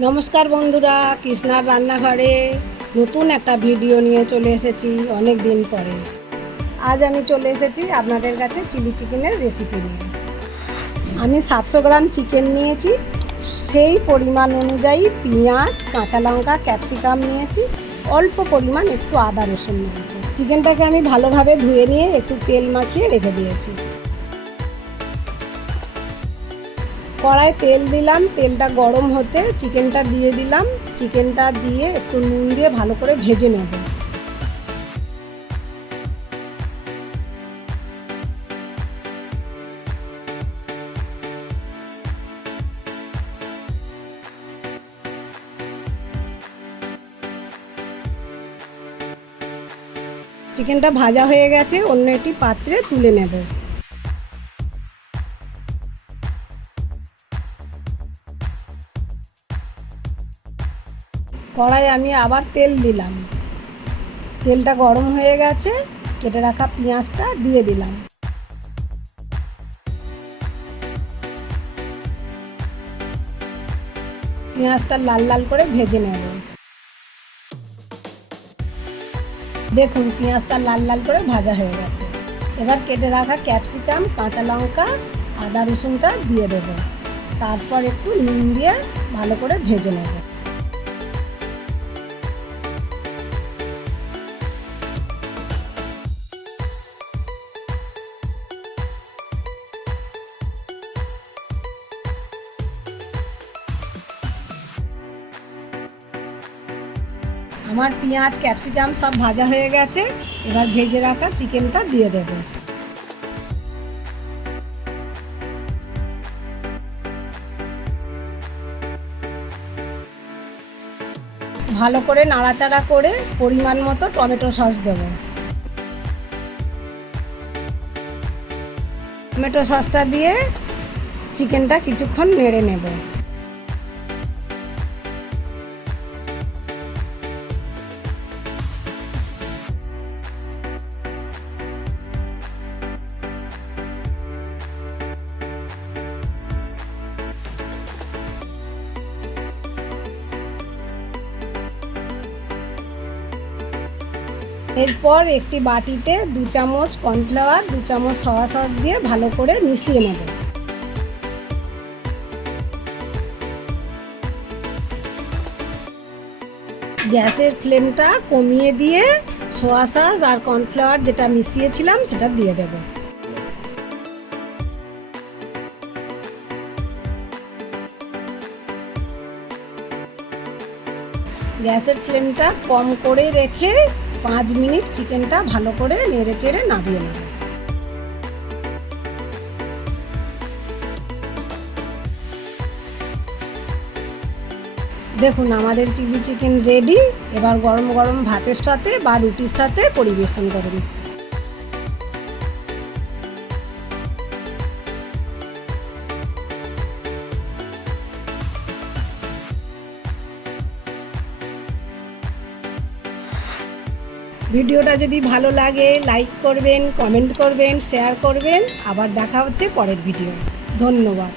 নমস্কার বন্ধুরা, কৃষ্ণার রান্নাঘরে নতুন একটা ভিডিও নিয়ে চলে এসেছি অনেক দিন পরে। আজ আমি চলে এসেছি আপনাদের কাছে চিলি চিকেনের রেসিপি নিয়ে। আমি 700 গ্রাম চিকেন নিয়েছি, সেই পরিমাণ অনুযায়ী পেঁয়াজ, কাঁচা লঙ্কা, ক্যাপসিকাম নিয়েছি, অল্প পরিমাণ একটু আদা রসুন নিয়েছি। চিকেনটাকে আমি ভালোভাবে ধুয়ে নিয়ে একটু তেল মাখিয়ে রেখে দিয়েছি। কড়ায় তেল দিলাম, তেলটা গরম হতে চিকেনটা দিয়ে দিলাম। চিকেনটা দিয়ে একটু নুন দিয়ে ভালো করে ভেজে নেব। চিকেনটা ভাজা হয়ে গেছে, অন্য একটি পাত্রে তুলে নেব। কড়াই আমি আবার তেল দিলাম, তেলটা গরম হয়ে গেছে, কেটে রাখা পেঁয়াজটা দিয়ে দিলাম। পেঁয়াজটা লাল লাল করে ভেজে নেব। দেখুন পেঁয়াজটা লাল লাল করে ভাজা হয়ে গেছে। এবার কেটে রাখা ক্যাপসিকাম, কাঁচা লঙ্কা, আদা রসুনটা দিয়ে দেব। তারপর একটু নুন দিয়ে ভালো করে ভেজে নেব। আমার পেঁয়াজ, ক্যাপসিকাম সব ভাজা হয়ে গেছে। এবার ভেজে রাখা চিকেনটা দিয়ে দেব। ভালো করে নাড়াচাড়া করে পরিমাণ মতো টমেটো সস দেব। টমেটো সসটা দিয়ে চিকেনটা কিছুক্ষণ নেড়ে নেব। এরপর একটি বাটিতে 2 চামচ কর্নফ্লাওয়ার, 2 চামচ সয়া সস দিয়ে ভালো করে মিশিয়ে নেব। গ্যাসের ফ্লেমটা কমিয়ে দিয়ে সয়া সস আর কর্নফ্লাওয়ার যেটা মিশিয়েছিলাম সেটা দিয়ে দেব। গ্যাসের ফ্লেমটা কম করে রেখে 5 মিনিট চিকেনটা ভালো করে নেড়ে চেড়ে নামিয়ে নেব। দেখুন আমাদের চিলি চিকেন রেডি। এবার গরম গরম ভাতের সাথে বা রুটির সাথে পরিবেশন করুন। ভিডিওটা যদি ভালো লাগে লাইক করবেন, কমেন্ট করবেন, শেয়ার করবেন। আবার দেখা হচ্ছে পরের ভিডিও। ধন্যবাদ।